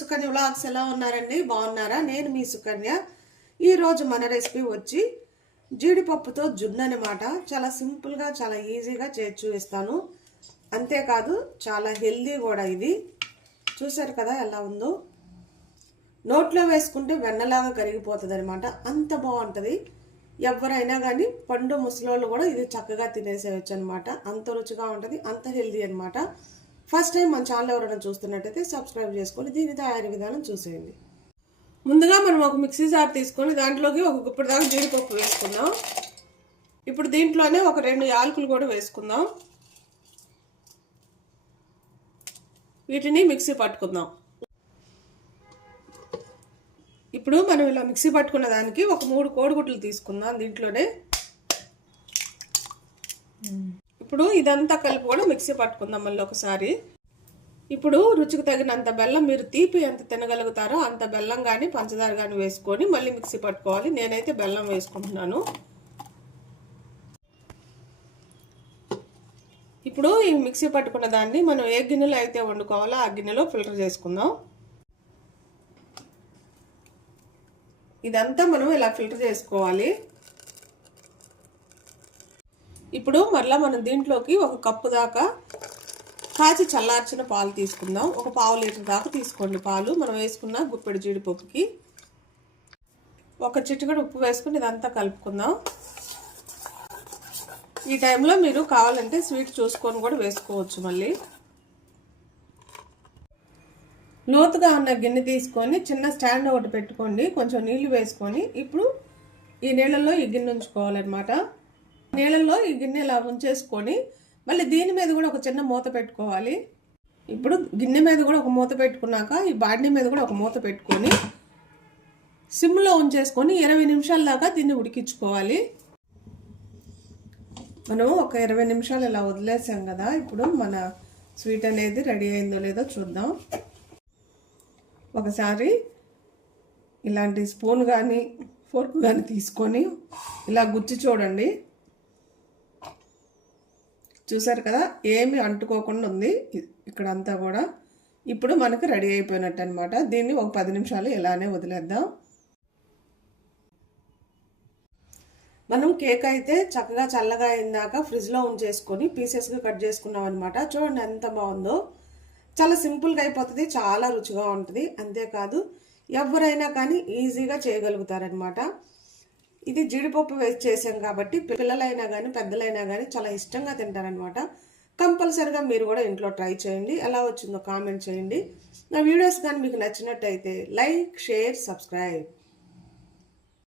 Sukanya vlogs ఎలా ఉన్నారండి? బాగున్నారా? నేను మీ సుకన్య. ఈరోజు మన రెసిపీ వచ్చి జీడిపప్పుతో జున్ను అనమాట చాలా సింపుల్గా చాలా ఈజీగా చేసి చూపిస్తాను. అంతేకాదు చాలా హెల్దీ కూడా ఇది. చూసారు కదా ఎలా ఉందో? నోట్లో వేసుకుంటే వెన్నలాగా కరిగిపోతుంది అనమాట అంత బాగుంటుంది. ఎవరైనా కానీ పండు ముసలోళ్ళు కూడా ఇది చక్కగా తినేసేయచ్చు అనమాట అంత రుచిగా ఉంటుంది అంత హెల్దీ అనమాట ఫస్ట్ టైం మన ఛానల్ ఎవరైనా చూస్తున్నట్టయితే సబ్స్క్రైబ్ చేసుకొని దీని తయారీ విధానం చూసేయండి. ముందుగా మనం ఒక మిక్సీ జార్ తీసుకొని దాంట్లోకి ఒక గుప్పటి దాకా జీడిపప్పు వేసుకుందాం. ఇప్పుడు దీంట్లోనే ఒక రెండు యాలకులు కూడా వేసుకుందాం. వీటిని మిక్సీ పట్టుకుందాం. ఇప్పుడు మనం ఇలా మిక్సీ పట్టుకున్న దానికి ఒక మూడు కోడిగుడ్లు తీసుకుందాం దీంట్లోనే. ఇప్పుడు ఇదంతా కలిపి కూడా మిక్సీ పట్టుకుందాం మళ్ళీ ఒకసారి. ఇప్పుడు రుచికి తగినంత బెల్లం మీరు తీపి ఎంత తినగలుగుతారో అంత బెల్లం కానీ పంచదార కానీ వేసుకొని మళ్ళీ మిక్సీ పట్టుకోవాలి. నేనైతే బెల్లం వేసుకుంటున్నాను. ఇప్పుడు ఈ మిక్సీ పట్టుకున్న దాన్ని మనం ఏ గిన్నెలో అయితే వండుకోవాలో ఆ గిన్నెలో ఫిల్టర్ చేసుకుందాం. ఇదంతా మనం ఇలా ఫిల్టర్ చేసుకోవాలి. ఇప్పుడు మరలా మనం దీంట్లోకి ఒక కప్పు దాకా కాచి చల్లార్చిన పాలు తీసుకుందాం. ఒక పావు లీటర్ దాకా తీసుకోండి పాలు. మనం వేసుకున్న గుప్పెడు జీడిపప్పుకి ఒక చిటికడు ఉప్పు వేసుకుని ఇదంతా కలుపుకుందాం. ఈ టైంలో మీరు కావాలంటే స్వీట్ చూసుకొని కూడా వేసుకోవచ్చు మళ్ళీ. లోతుగా ఉన్న గిన్నె తీసుకొని చిన్న స్టాండ్ ఒకటి పెట్టుకోండి. కొంచెం నీళ్ళు వేసుకొని ఇప్పుడు ఈ నీళ్ళల్లో ఈ గిన్నె ఉంచుకోవాలన్నమాట. నీళ్ళల్లో ఈ గిన్నె ఇలా ఉంచేసుకొని మళ్ళీ దీని మీద కూడా ఒక చిన్న మూత పెట్టుకోవాలి. ఇప్పుడు గిన్నె మీద కూడా ఒక మూత పెట్టుకున్నాక ఈ బాడీ మీద కూడా ఒక మూత పెట్టుకొని సిమ్లో ఉంచేసుకొని ఇరవై నిమిషాల దాకా దీన్ని ఉడికించుకోవాలి. మనం ఒక ఇరవై నిమిషాలు ఇలా వదిలేసాం కదా ఇప్పుడు మన స్వీట్ అనేది రెడీ అయిందో లేదో చూద్దాం. ఒకసారి ఇలాంటి స్పూన్ కానీ ఫోర్క్ కానీ తీసుకొని ఇలా గుచ్చి చూడండి. చూసారు కదా? ఏమి అంటుకోకుండా ఉంది. ఇక్కడంతా కూడా ఇప్పుడు మనకు రెడీ అయిపోయినట్టు అనమాట దీన్ని ఒక పది నిమిషాలు ఇలానే వదిలేద్దాం. మనం కేక్ అయితే చక్కగా చల్లగా అయిందాక ఫ్రిడ్జ్లో ఉంచేసుకొని పీసెస్గా కట్ చేసుకున్నాం అనమాట చూడండి ఎంత బాగుందో. చాలా సింపుల్గా అయిపోతుంది చాలా రుచిగా ఉంటుంది. అంతేకాదు ఎవరైనా కానీ ఈజీగా చేయగలుగుతారనమాట ఇది జీడిపప్పు వేసి చేసాం కాబట్టి పిల్లలైనా కానీ పెద్దలైనా కానీ చాలా ఇష్టంగా తింటారనమాట కంపల్సరిగా మీరు కూడా ఇంట్లో ట్రై చేయండి. ఎలా వచ్చిందో కామెంట్ చేయండి. నా వీడియోస్ కానీ మీకు నచ్చినట్టయితే లైక్ షేర్ సబ్స్క్రైబ్.